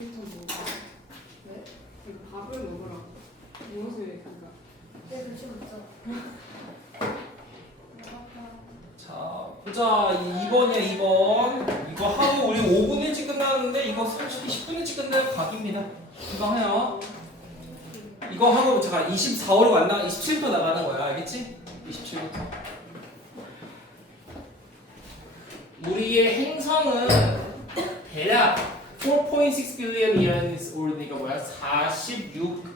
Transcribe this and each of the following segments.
왜? 그러니까 밥을 먹으라고. 무엇을 그러니까. 네, 그렇지 못죠. 자, 보자. 2번이야, 2번. 이거 하고 우리 5분 일찍 끝나는데 이거 10분 일찍 끝나면 각입니다. 금방 해요. 이거 하고 잠깐 24호로 만나 27부터 나가는 거야. 알겠지? 27부터. 우리의 행성은 대략 4.6 billion years old니까 뭐야? 46억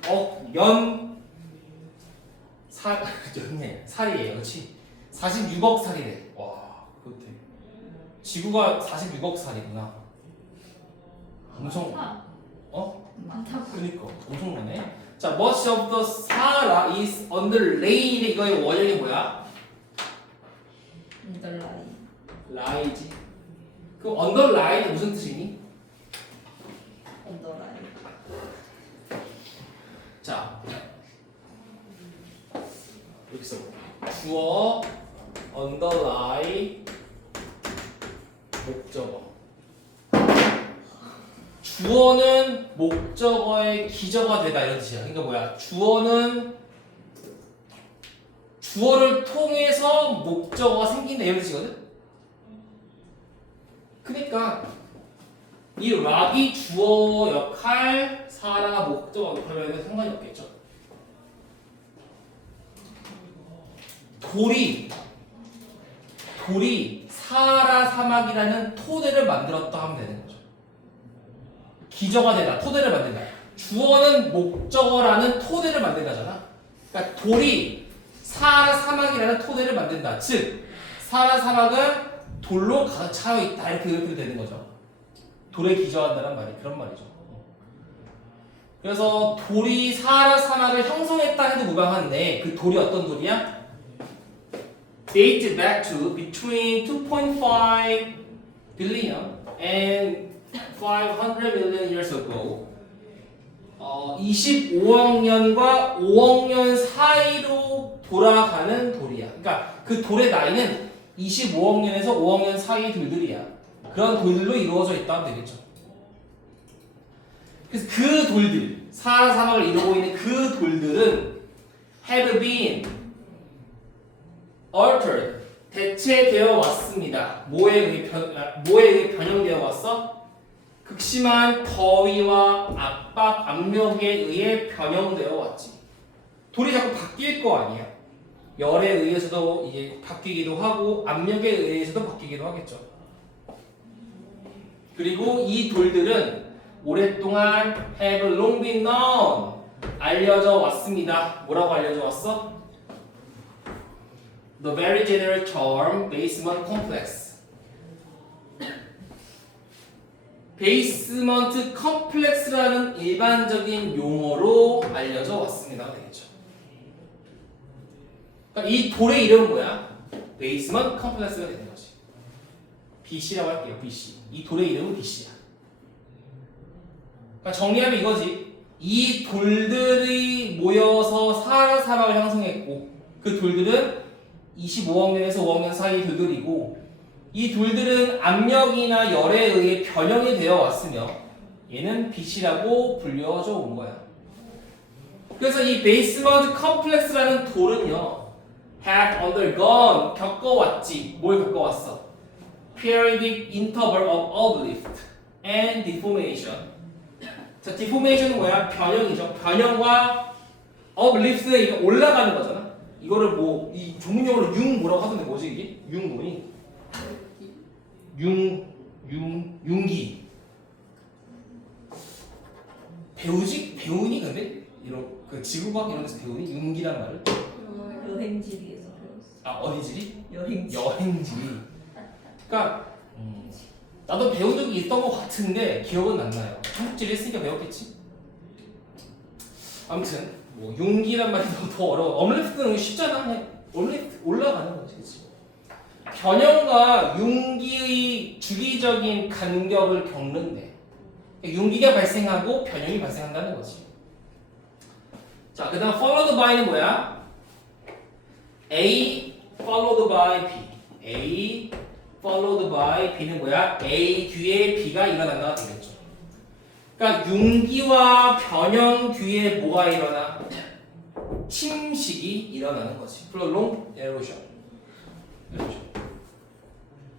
살이에요. 그렇지? 46억 살이래. 와, 그렇대. 지구가 46억 살이구나. 엄청 많다고. 그니까 엄청나네. 자, much of the Sahara is underlain. 이거의 원형이 뭐야? 언더라인. 라이지. 그 underline이 무슨 뜻이니? 언더라인. 자, 여기서 주어 underline 목적어. 주어는 목적어의 기저가 되다 이런 뜻이야. 그러니까 뭐야? 주어를 통해서 목적어가 생긴다 이런 뜻이거든. 그러니까 이 락이 주어 역할, 사라가 목적어 역할에는 상관이 없겠죠. 돌이 사하라 사막이라는 토대를 만들었다 하면 되는 거죠. 기저가 되다, 토대를 만든다. 주어는 목적어라는 토대를 만든다잖아. 그러니까 돌이 사하라 사막이라는 토대를 만든다. 즉, 사하라 사막은 돌로 가득 차여 있다. 이렇게 되는 거죠. 돌에 기저한다는 말이 그런 말이죠. 그래서 돌이 사하라 사막을 형성했다 해도 무방한데 그 돌이 어떤 돌이야? Date back to between 2.5 billion and 500 million years ago. 25억 년과 5억 년 사이로 돌아가는 돌이야. 그러니까 그 돌의 나이는 25억 년에서 5억 년 사이의 돌들이야. 그런 돌들로 이루어져 있다 하면 되겠죠. 그래서 그 돌들, 사하라 사막을 이루고 있는 그 돌들은 have been altered, 대체되어 왔습니다. 뭐에 의해 변형되어 왔어? 극심한 더위와 압박, 압력에 의해 변형되어 왔지. 돌이 자꾸 바뀔 거 아니야. 열에 의해서도 이제 바뀌기도 하고 압력에 의해서도 바뀌기도 하겠죠. 그리고 이 돌들은 오랫동안 have long been known, 알려져 왔습니다. 뭐라고 알려져 왔어? The very general term basement complex. 베이스먼트 컴플렉스라는 일반적인 용어로 알려져 왔습니다. 되겠죠. 그러니까 이 돌의 이름은 뭐야? 베이스먼트 컴플렉스가 되는 거지. BC라고 할게요. BC. 이 돌의 이름은 BC야. 그러니까 정리하면 이거지. 이 돌들이 모여서 사하라 사막을 형성했고 그 돌들은 25억 년에서 5억 년 사이의 돌들이고 이 돌들은 압력이나 열에 의해 변형이 되어 왔으며 얘는 BC라고 불려져 온 거야. 그래서 이 베이스먼트 컴플렉스라는 돌은요 have undergone, 겪어왔지. 뭘 겪어왔어? periodic interval of uplift and deformation. 자, deformation은 뭐야? 변형이죠. 변형과 uplift는 이게 올라가는 거잖아. 이거를 뭐 이 전문용어로 뭐라고 하던데 뭐지 이게? 뭐니? 융기. 배우니 근데 이런 그 지구과학 이런 데서 배우니 융기란 말을? 여행지리에서 배웠어. 아, 어디지리? 여행지. 그러니까 나도 배운 적이 있던 것 같은데 기억은 안 나요. 한국지리 했으니까 배웠겠지. 아무튼 뭐 융기란 말이 더 어려워. 업리프트는 쉽잖아. 그냥 업리프트 올라가는 거지, 그렇지? 변형과 융기의 주기적인 간격을 겪는데 융기가 발생하고 변형이 발생한다는 거지. 자, 그다음 followed by는 뭐야? A followed by B. A followed by B는 뭐야? A 뒤에 B가 일어난다가 되겠죠. 그러니까 융기와 변형 뒤에 뭐가 일어나? 침식이 일어나는 거지. 프롤롱 에로션.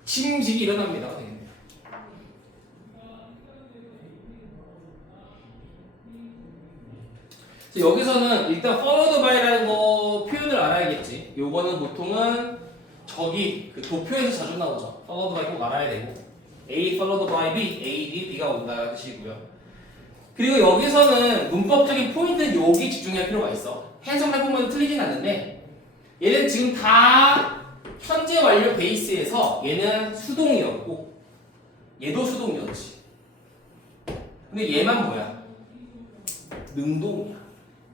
침식이 일어납니다. 여기서는 일단 followed by라는 거 표현을 알아야겠지. 요거는 보통은 저기 그 도표에서 자주 나오죠. followed by 꼭 알아야 되고 A followed by B, A, B, B가 온다는 뜻이고요. 그리고 여기서는 문법적인 포인트는 여기 집중할 필요가 있어. 해석해보면 틀리진 않는데 얘는 지금 다 현재 완료 베이스에서 얘는 수동이었고 얘도 수동이었지. 근데 얘만 뭐야? 능동이야.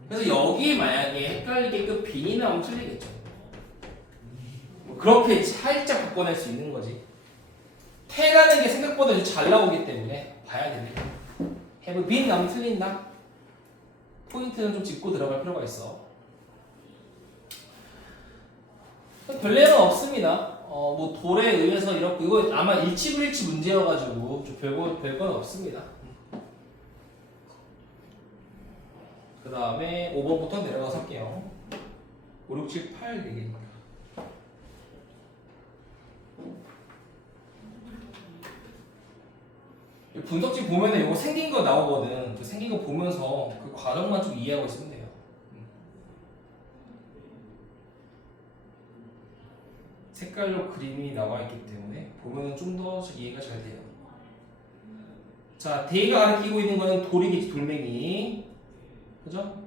그래서 여기 만약에 헷갈리게끔 빈이 나오면 틀리겠죠. 그렇게 살짝 바꿔낼 수 있는 거지. 태라는 게 생각보다 좀 잘 나오기 때문에 봐야 됩니다. have been 나오면 틀린다. 포인트는 좀 짚고 들어갈 필요가 있어. 별례는 없습니다. 뭐 돌에 의해서 이렇고 이거 아마 일치불일치 문제여가지고 좀 별건 없습니다. 그 다음에 5번부터 내려가서 할게요. 5, 6, 7, 8 4개입니다. 분석지 보면은 이거 생긴 거 나오거든. 그 생긴 거 보면서 그 과정만 좀 이해하고 있으면 돼요. 색깔로 그림이 나와 있기 때문에 보면은 좀 더 이해가 잘 돼요. 자, 데이가 가리키고 있는 거는 돌이겠지, 돌멩이. 그죠?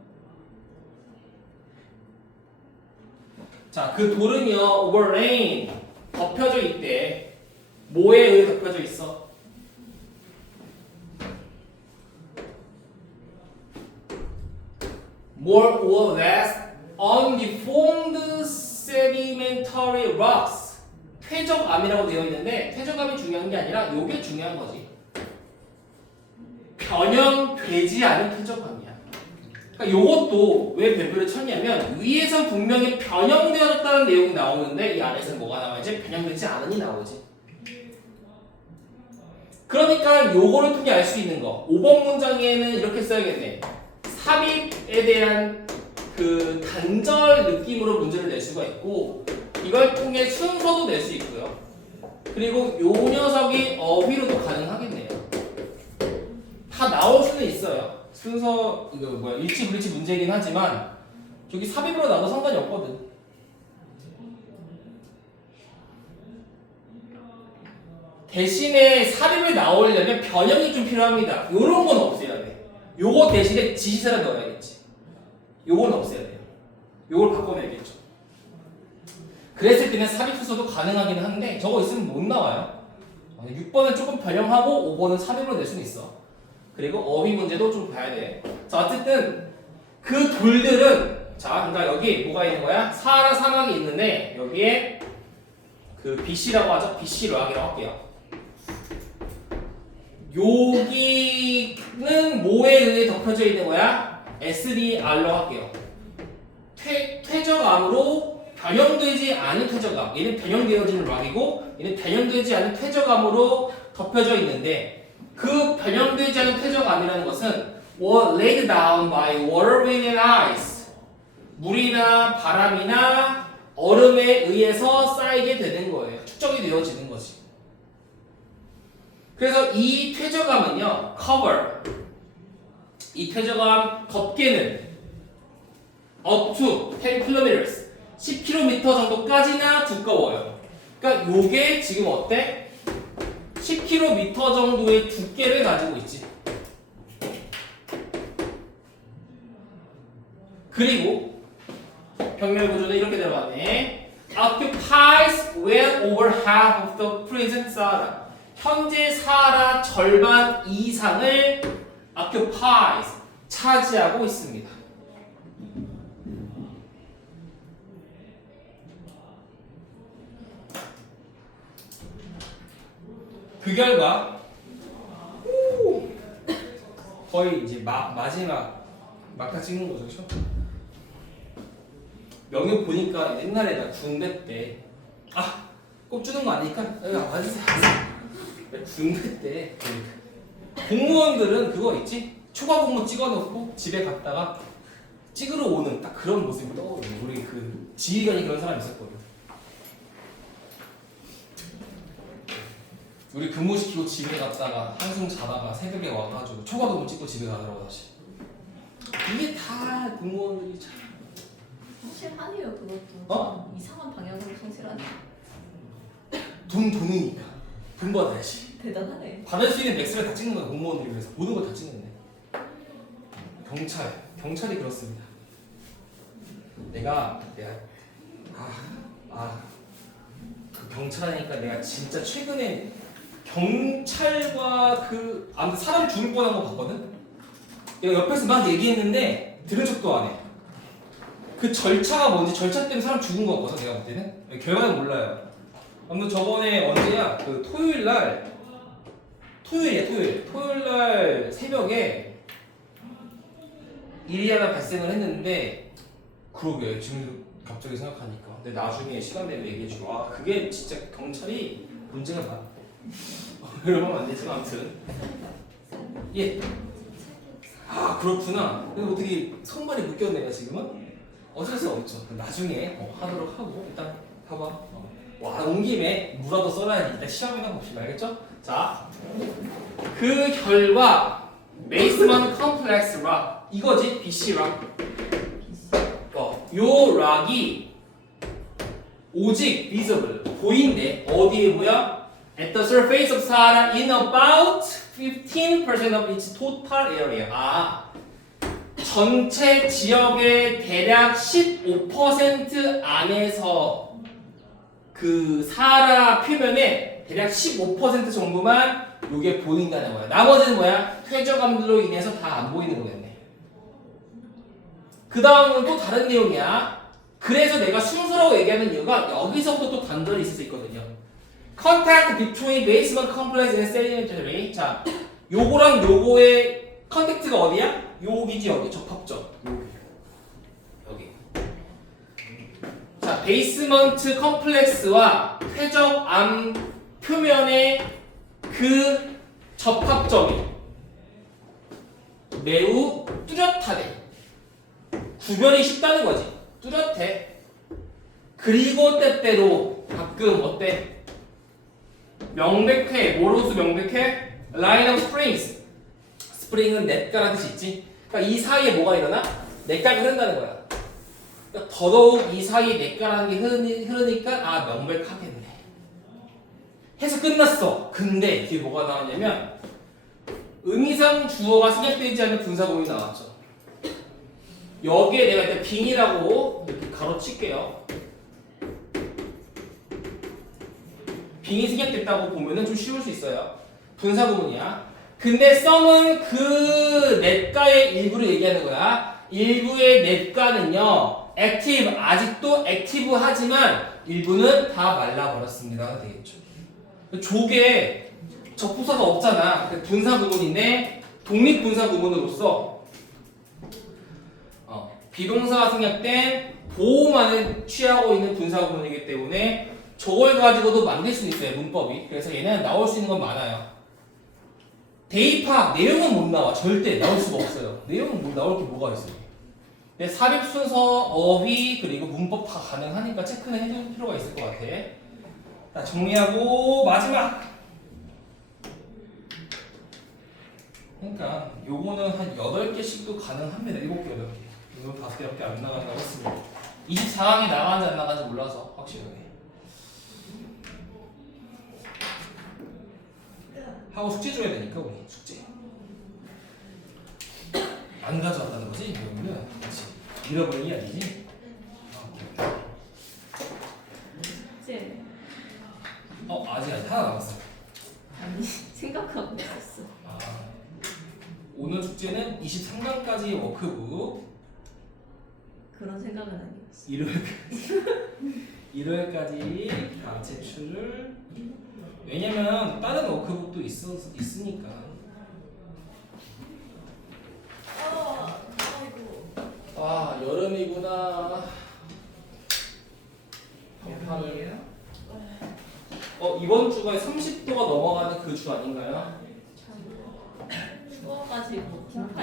자, 그 돌은요, overlain, 덮여져 있대. 뭐에 의해 덮여져 있어? More or less undeformed sedimentary rocks. 퇴적암이라고 되어 있는데 퇴적암이 중요한 게 아니라 이게 중요한 거지. 변형되지 않은 퇴적암이야. 그러니까 이것도 왜 배분을 쳤냐면 위에선 분명히 변형되었다는 내용이 나오는데 이 안에서 뭐가 나와야지? 변형되지 않으니 나오지. 그러니까 요거를 통해 알 수 있는 거. 5번 문장에는 이렇게 써야겠네. 삽입에 대한 그 단절 느낌으로 문제를 낼 수가 있고 이걸 통해 순서도 낼 수 있고요. 그리고 요 녀석이 어휘로도 가능하겠네요. 다 나올 수는 있어요. 순서 이거 뭐야 일치불일치 문제이긴 하지만 저기 삽입으로 나도 상관이 없거든. 대신에 삽입을 나오려면 변형이 좀 필요합니다. 요런 건 없애야 돼. 요거 대신에 지시사를 넣어야겠지. 요건 없애야 돼요. 요걸 바꿔내야겠죠. 그랬을 때는 삽입 순서도 가능하긴 한데 저거 있으면 못 나와요. 6번은 조금 변형하고 5번은 삽입으로 낼 수는 있어. 그리고 어휘 문제도 좀 봐야 돼. 자, 어쨌든 그 돌들은 자, 그러니까 여기 뭐가 있는 거야? 사하라 사막이 있는데 여기에 그 BC라고 하죠. BC 락이라고 할게요. 여기는 뭐에 의해 덮여져 있는 거야? SDR로 할게요. 퇴적암으로 변형되지 않은 퇴적암. 얘는 변형되어지는 락이고 얘는 변형되지 않은 퇴적암으로 덮여져 있는데 그 변형되지 않은 퇴적암이라는 것은 was laid down by water, wind, and ice. 물이나 바람이나 얼음에 의해서 쌓이게 되는 거예요. 축적이 되어지는 거지. 그래서 이 퇴적암은요, cover. 이 퇴적암 덮개는 up to 10 km, 10km 정도까지나 두꺼워요. 그러니까 요게 지금 어때? 10km 정도의 두께를 가지고 있지. 그리고 병렬 구조는 이렇게 들어갔네. occupies well over half of the present Sahara. 현재 사하라 절반 이상을 occupies 차지하고 있습니다. 그 결과 거의 이제 마지막 막다 찍는 거죠, 그렇죠? 명령 보니까 옛날에 나 군대 때 꼭 주는 거 아니니까 와주세요. 군대 때 공무원들은 그거 있지? 초과 공무 찍어놓고 집에 갔다가 찍으러 오는 딱 그런 모습이 떠오르네. 우리 그 지휘관이 그런 사람이 있었거든. 우리 근무시키고 집에 갔다가 한숨 자다가 새벽에 와가지고 초과 근무 찍고 집에 가더라고 다시. 이게 다 공무원들이 참. 성실하네요 그것도. 어? 이상한 방향으로 성실하네. 돈 버느니까 돈 받아야지. 대단하네. 받을 수 있는 맥스를 다 찍는 거야 공무원들이. 그래서 모든 걸 다 찍는데. 경찰이 그렇습니다. 내가 그 경찰하니까 내가 진짜 최근에 경찰과 그 아무튼 사람 죽을 뻔한 거 봤거든. 내가 옆에서 막 얘기했는데 들은 척도 안 해. 그 절차가 뭔지 절차 때문에 사람 죽은 거 같거든 내가 볼 때는. 결과는 몰라요. 아무튼 저번에 언제야? 그 토요일 날 새벽에 일이 하나 발생을 했는데 그러게 지금 갑자기 생각하니까. 근데 나중에 시간 되면 얘기해주고. 아 그게 진짜 경찰이 문제가 많아. 이러면 안 되지만 아무튼 예. 아 그렇구나. 근데 어떻게 손발이 묶였네요 지금은. 어쩔 수 없죠. 나중에 하도록 하고 일단 봐봐. 와 온 김에 무라도 써놔야지. 일단 시험이나 봅시다. 알겠죠? 자, 그 결과 베이스먼트 컴플렉스 락 이거지 BC 락. 요 락이 오직 visible 보인대. 어디에 보여? At the surface of Sahara in about 15% of its total area. 전체 지역의 대략 15% 안에서 그 사하라 표면에 대략 15% 정도만 요게 보인다는 거야. 나머지는 뭐야? 퇴적암들로 인해서 다 안 보이는 거겠네. 그 다음은 또 다른 내용이야. 그래서 내가 순서라고 얘기하는 이유가 여기서부터 또 단절이 있을 수 있거든요. Contact between basement complex and sedimentary. 자, 요거랑 요거의 컨택트가 어디야? 여기지 여기 적합점. 여기. 자, 베이스먼트 컴플렉스와 퇴적암 표면의 그 접합점이 매우 뚜렷하대. 구별이 쉽다는 거지. 뚜렷해. 그리고 때때로 가끔 어때? 명백해. 뭐로서 명백해? Line of springs. 스프링은 냇가라는 뜻이 있지. 그러니까 이 사이에 뭐가 일어나? 냇가가 흐른다는 거야. 그러니까 더더욱 이 사이에 냇가라는 게 흐르니까 명백하겠네. 해서 끝났어. 근데 뒤에 뭐가 나왔냐면 의미상 주어가 생략되지 않는 분사구문이 나왔죠. 여기에 내가 일단 빙이라고 이렇게 가로칠게요. 빙이 생략됐다고 보면은 좀 쉬울 수 있어요. 분사구문이야. 근데 some은 그 냇가의 일부를 얘기하는 거야. 일부의 냇가는요 active, 아직도 액티브하지만 일부는 다 말라버렸습니다. 되겠죠. 조개 접부사가 없잖아. 분사구문인데 독립분사구문으로서 비동사가 생략된 보호만을 취하고 있는 분사구문이기 때문에 저걸 가지고도 만들 수 있어요. 문법이. 그래서 얘는 나올 수 있는 건 많아요. 대입학 내용은 못 나와. 절대 나올 수가 없어요. 내용은 뭐 나올 게 뭐가 있어요. 근데 삽입 순서, 어휘 그리고 문법 다 가능하니까 체크는 해둘 필요가 있을 것 같아. 자, 정리하고 마지막. 그러니까 요거는 한 8개씩도 가능합니다. 7개, 8개. 이건 5개밖에 안 나간다고 했습니다. 24강에 나가는지 안 나가는지 몰라서 확실하게. 하고 숙제 줘야 되니까 우리 숙제. 안 가져왔다는 거지? 그러면은 그렇지. 잃어버린 게 아니지? 숙제. 아직 하나 남았어. 아니 생각하고 있었어. 오늘 숙제는 23강까지의 워크북. 그런 생각은 아니었어. 1월까지 다 제출을. 왜냐면 다른 워크북도 있으니까. 여름이구나. 반팔을. 이번 주가 30도가 넘어가는 그 주 아닌가요?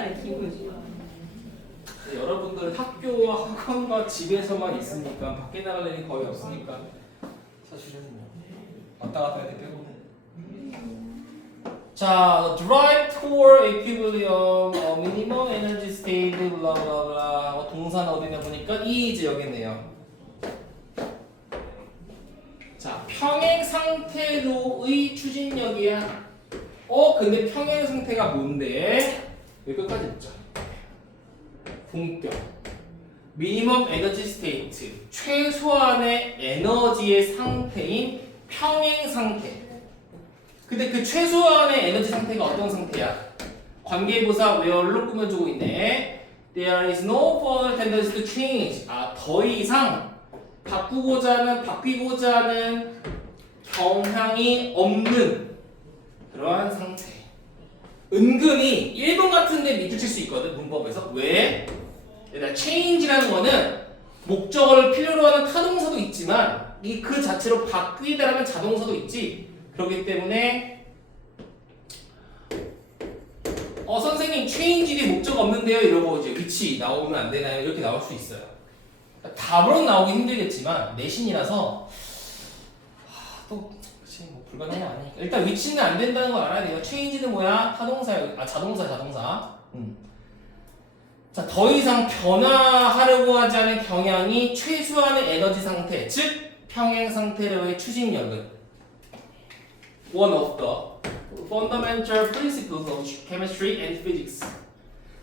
하나의 기분이지. 여러분들은 학교와 학원과 집에서만 있으니까 밖에 나갈 일이 거의 없으니까 사실은 뭐 왔다 갔다 해도 되고. 자, drive toward equilibrium, minimum energy state, blah blah blah. 동사는 어디냐 보니까 이 이제 여기 있네요. 자, 평행 상태로의 추진력이야. 근데 평행 상태가 뭔데? 여기 끝까지 읽자. 본격. 미니멈 에너지 스테이트. 최소한의 에너지의 상태인 평행 상태. 근데 그 최소한의 에너지 상태가 어떤 상태야? 관계부사 where로 꾸며주고 있네. There is no further tendency to change. 더 이상 바뀌고자 하는 경향이 없는 그러한 상태. 은근히 1번 같은데 밑줄 수 있거든, 문법에서. 왜? change라는 거는 목적어를 필요로 하는 타동사도 있지만 그 자체로 바뀌다라는 자동사도 있지. 그렇기 때문에 선생님 change 뒤에 목적 없는데요 이러고 이제 위치 나오면 안 되나요? 이렇게 나올 수 있어요. 답으로 나오기 힘들겠지만 내신이라서 또 그치 뭐 불가능은 아니니까 일단 위치는 안 된다는 걸 알아야 돼요. change는 뭐야? 타동사예요. 자동사. 자, 더 이상 변화하려고 하지 않은 경향이 최소한의 에너지 상태, 즉 평행 상태로의 추진력은 one of the fundamental principles of chemistry and physics.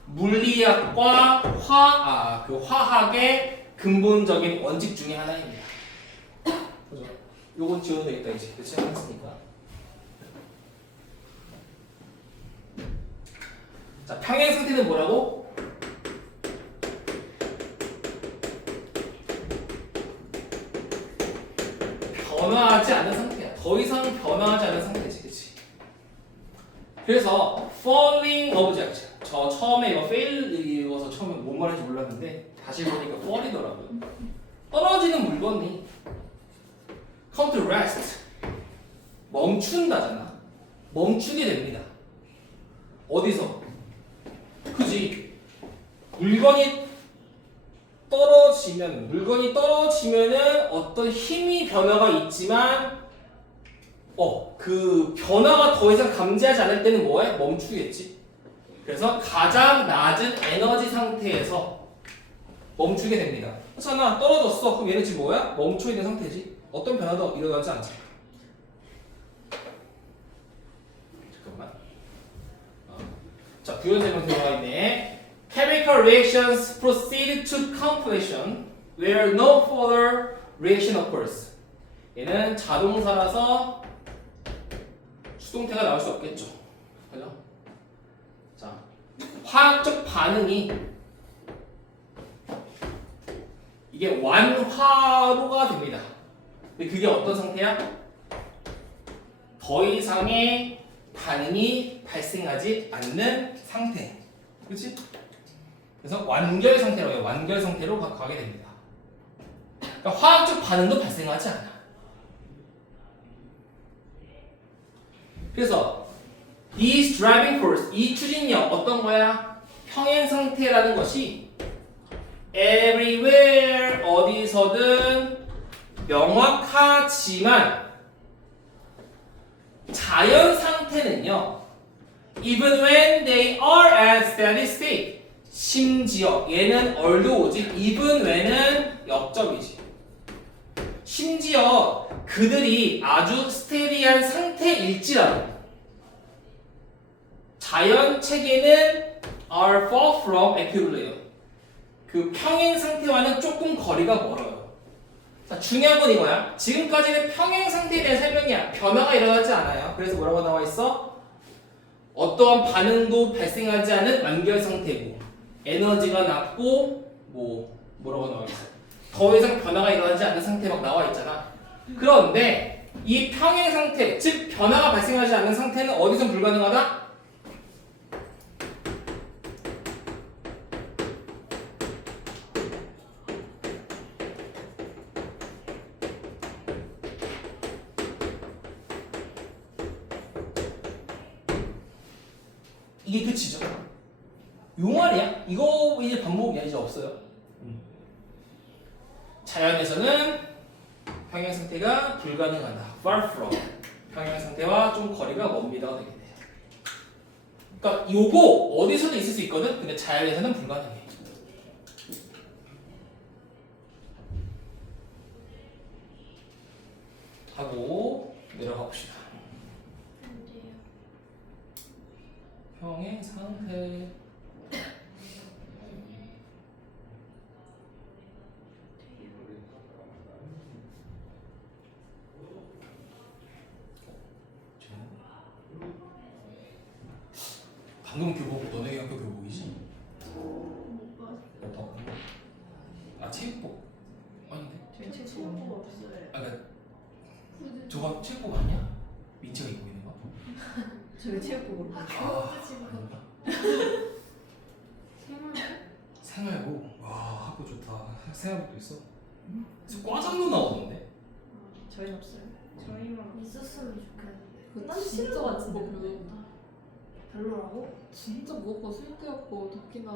물리학과 화학의 근본적인 원칙 중에 하나입니다. 그죠? 요건 지워도 되겠다 이제. 그치? 했으니까. 자, 평행 상태는 뭐라고? 변화하지 않는 상태야. 더 이상 변화하지 않는 상태지, 그치? 그래서 falling object. 저 처음에 이거 fail 읽어서 처음에 뭔 말인지 몰랐는데 다시 보니까 fall이더라고요. 떨어지는 물건이 come to rest. 멈춘다잖아. 멈추게 됩니다. 어디서? 그지? 물건이 떨어지면은 어떤 힘이 변화가 있지만 그 변화가 더 이상 감지하지 않을 때는 뭐해? 멈추겠지. 그래서 가장 낮은 에너지 상태에서 멈추게 됩니다. 그렇잖아. 떨어졌어. 그럼 얘는 지금 뭐야? 멈춰 있는 상태지. 어떤 변화도 일어나지 않지. 잠깐만. 자, 부연 설명 들어가 있네. Chemical reactions proceed to completion where no further reaction occurs. 얘는 자동사라서 수동태가 나올 수 없겠죠. 그죠? 자, 화학적 반응이 이게 완화로가 됩니다. 근데 그게 어떤 상태야? 더 이상의 반응이 발생하지 않는 상태. 그렇지? 그래서 완결 상태로 해요. 완결 상태로 가게 됩니다. 그러니까 화학적 반응도 발생하지 않아. 그래서 this driving force, 이 추진력 어떤 거야? 평행 상태라는 것이 everywhere, 어디서든 명확하지만 자연 상태는요, even when they are at steady state, 심지어 얘는 얼도 오지, even when은 역접이지. 심지어 그들이 아주 스테디한 상태일지라도 자연 체계는 are far from equilibrium. 그 평행 상태와는 조금 거리가 멀어요. 자, 중요한 건 이거야. 지금까지는 평행 상태에 대한 설명이야. 변화가 일어나지 않아요. 그래서 뭐라고 나와 있어? 어떠한 반응도 발생하지 않은 완결 상태고, 에너지가 낮고, 뭐라고 나와 있어? 더 이상 변화가 일어나지 않는 상태 막 나와 있잖아. 그런데 이 평행 상태, 즉 변화가 발생하지 않는 상태는 어디서 불가능하다? 이게 끝이죠. 요 말이야. 이거 이제 반복이야. 이제 없어요. 자연에서는 평행 상태가 불가능하다. far from. 평행 상태와 좀 거리가 멉니다. 되게 돼요. 그러니까 요거 어디서도 있을 수 있거든. 근데 자연에서는 불가능해. 하고 내려가 봅시다. 평행 상태. 방금 교복 너네 학교 교복이지? 어떤? 아 체육복 아닌데? 저희 친구 친구 없어요. 아 그러니까 저거 체육복 아니야? 민채가 입고 있는 거? 저희 체육복으로. 아 친구. 생활복. 와 학교 좋다. 생활복도 있어. 그래서 과장도 나오던데. 저희는 없어요. 저희만 있었으면 좋겠는데. 그난 싫을 것 같은데. 별로. 별로라고? 진짜 무겁고 쓸데없고 덥기나.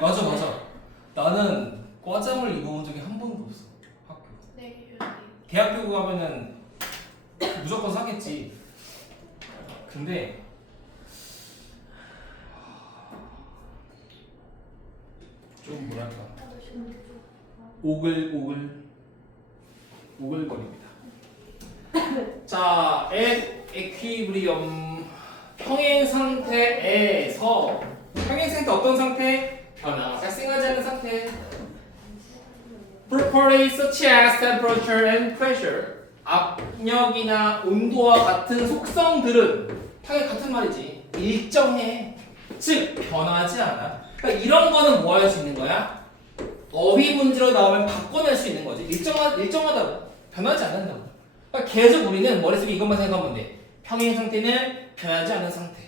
맞아. 나는 과장을 입어본 적이 한 번도 없어. 학교. 네, 대학교 가면은 무조건 사겠지. 근데 좀 뭐랄까 오글거립니다. 자, 에퀴브리엄 평행 상태에서 평행 상태 어떤 상태? 변화가 발생하지 않는 상태. Properties such as temperature and pressure. 압력이나 온도와 같은 속성들은 당연히 같은 말이지. 일정해. 즉 변하지 않아. 그러니까 이런 거는 뭐 할 수 있는 거야? 어휘 문제로 나오면 바꿔낼 수 있는 거지. 일정하다고. 변하지 않는다고. 그러니까 계속 우리는 머릿속에 이것만 생각하면 돼. 평행 상태는 변하지 않는 상태.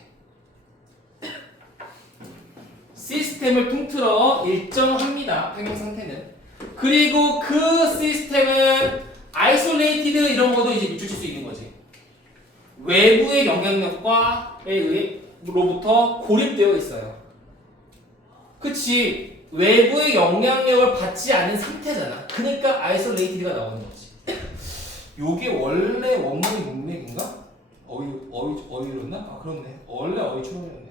시스템을 통틀어 일정합니다. 평행 상태는. 그리고 그 시스템은 아이솔레이티드 이런 것도 이제 밑줄칠 수 있는 거지. 외부의 영향력과 로부터 고립되어 있어요. 그치? 외부의 영향력을 받지 않은 상태잖아. 그러니까 아이솔레이티드가 나오는 거지. 요게 원래 원문의 문맥인가? 어휘였나? 아 그렇네. 원래 어휘 초론이었네요.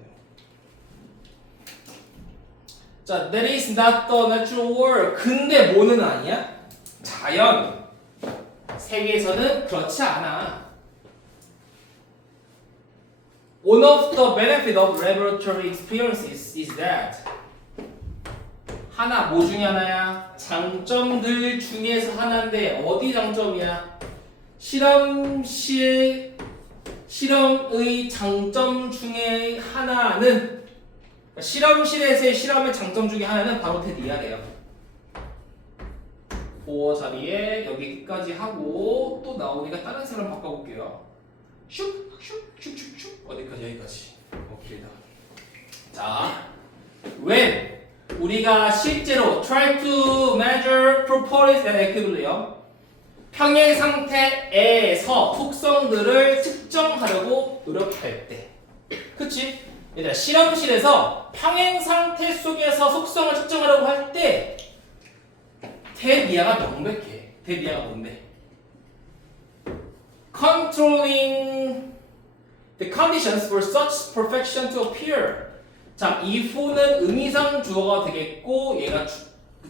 자, that is not the natural world. 근데 뭐는 아니야? 자연. 세계에서는 그렇지 않아. One of the benefits of laboratory experiences is that 하나, 뭐 중에 하나야? 장점들 중에서 하나인데 어디 장점이야? 실험의 장점 중에 하나는 실험실에서의 실험의 장점 중에 하나는 바로 테디아래요. 그 자리에 여기까지 하고 또 나오니까 다른 사람 바꿔볼게요. 슉슉슉슉슉 어디까지 여기까지. 오케이. 자, when 우리가 실제로 try to measure properties and equilibrium 평행 상태에서 속성들을 측정하려고 노력할 때, 그치? 얘들아 실험실에서 평행 상태 속에서 속성을 측정하려고 할 때 대미야가 명백해. 대미야가 뭔데? Controlling the conditions for such perfection to appear. 자, if는 의미상 주어가 되겠고 얘가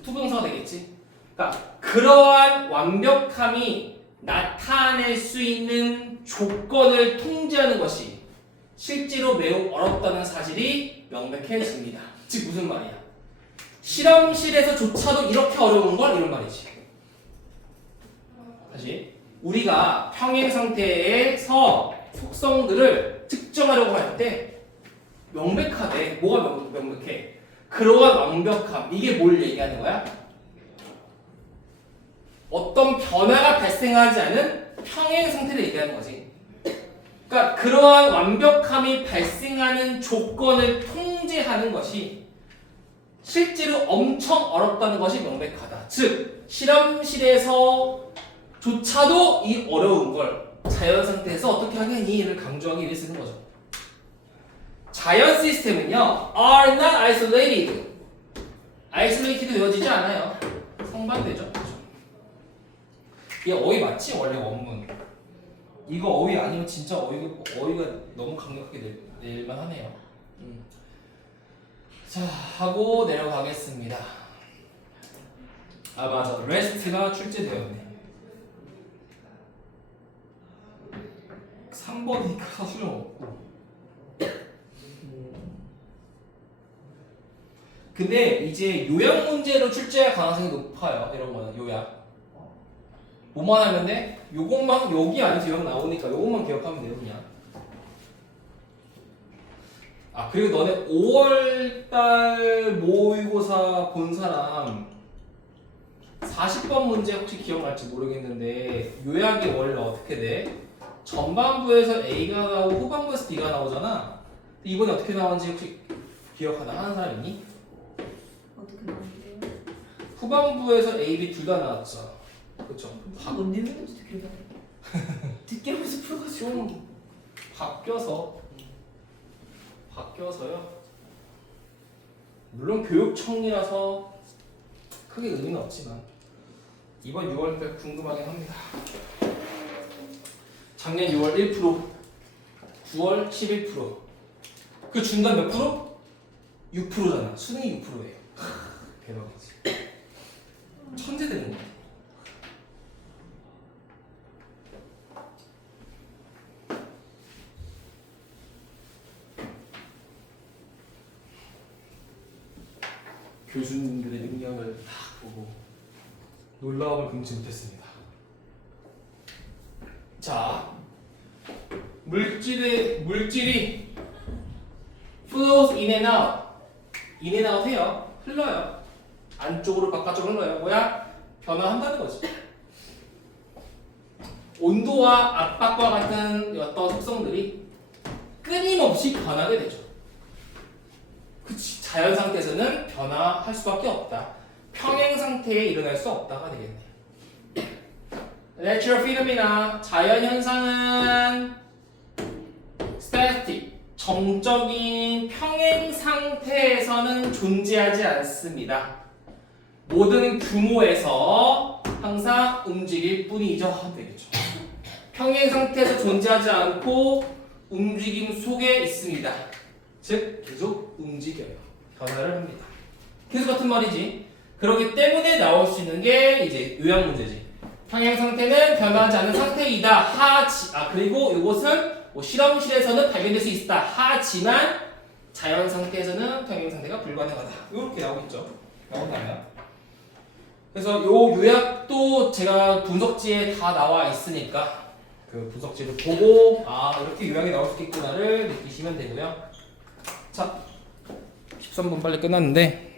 투부정사가 되겠지. 그러니까 그러한 완벽함이 나타낼 수 있는 조건을 통제하는 것이 실제로 매우 어렵다는 사실이 명백해집니다. 즉 무슨 말이야? 실험실에서조차도 이렇게 어려운 걸 이런 말이지. 다시 우리가 평행 상태에서 속성들을 측정하려고 할 때 명백하대. 뭐가 명백해? 그러한 완벽함. 이게 뭘 얘기하는 거야? 어떤 변화가 발생하지 않은 평행 상태를 얘기하는 거지. 그러니까 그러한 완벽함이 발생하는 조건을 통제하는 것이 실제로 엄청 어렵다는 것이 명백하다. 즉 실험실에서조차도 이 어려운 걸 자연 상태에서 어떻게 하겠니를 강조하기 위해 쓰는 거죠. 자연 시스템은요 are not isolated. isolated 되어지지 않아요. 상반되죠. 얘 어휘 맞지? 원래 원문. 이거 어휘 아니면 진짜 어휘가 너무 강력하게 낼만 하네요. 자, 하고 내려가겠습니다. 아 맞아, rest가 출제되었네. 3번이니까 사실은 없고. 근데 이제 요약 문제로 출제할 가능성이 높아요. 이런 거는 요약. 뭐만 하면 돼? 요것만 여기 안에서 요약 나오니까 요것만 기억하면 돼요, 그냥. 아 그리고 너네 5월달 모의고사 본 사람 40번 문제 혹시 기억날지 모르겠는데 요약이 원래 어떻게 돼? 전반부에서 A가 나오고 후반부에서 B가 나오잖아. 근데 이번에 어떻게 나왔는지 혹시 기억하나? 하는 사람 있니? 어떻게 나오는데요? 후반부에서 A, B 둘 다 나왔죠. 그쵸? 뭔 내용인지 기억이 안 나. 듣기 하면서 풀어가지고. 좀 바뀌어서요. 물론 교육청이라서 크게 의미는 없지만 이번 6월달 궁금하긴 합니다. 작년 6월 1%, 9월 11%. 그 중간 몇 프로? 6%잖아. 수능이 6%예요. 대박이지. 천재 되는 거야. 교수님들의 능력을 다 보고 놀라움을 금치 못했습니다. 자, 물질이 flows in and out 해요. 흘러요. 안쪽으로 바깥쪽으로 흘러요. 뭐야? 변화한다는 거지. 온도와 압박과 같은 어떤 속성들이 끊임없이 변하게 되죠. 그치. 자연 상태에서는 변화할 수밖에 없다. 평행 상태에 일어날 수 없다가 되겠네요. Natural phenomena, 자연 현상은 static, 정적인 평행 상태에서는 존재하지 않습니다. 모든 규모에서 항상 움직일 뿐이죠. 되겠죠. 평행 상태에서 존재하지 않고 움직임 속에 있습니다. 즉 계속 움직여요. 변화를 합니다. 계속 같은 말이지. 그렇기 때문에 나올 수 있는 게 이제 요약 문제지. 평행 상태는 변화하지 않는 상태이다. 그리고 이것은 뭐 실험실에서는 발견될 수 있다. 하지만 자연 상태에서는 평행 상태가 불가능하다. 이렇게 나오겠죠. 나온다면. 그래서 요 요약도 제가 분석지에 다 나와 있으니까 그 분석지를 보고 이렇게 요약이 나올 수 있겠구나를 느끼시면 되고요. 자, 13분 빨리 끝났는데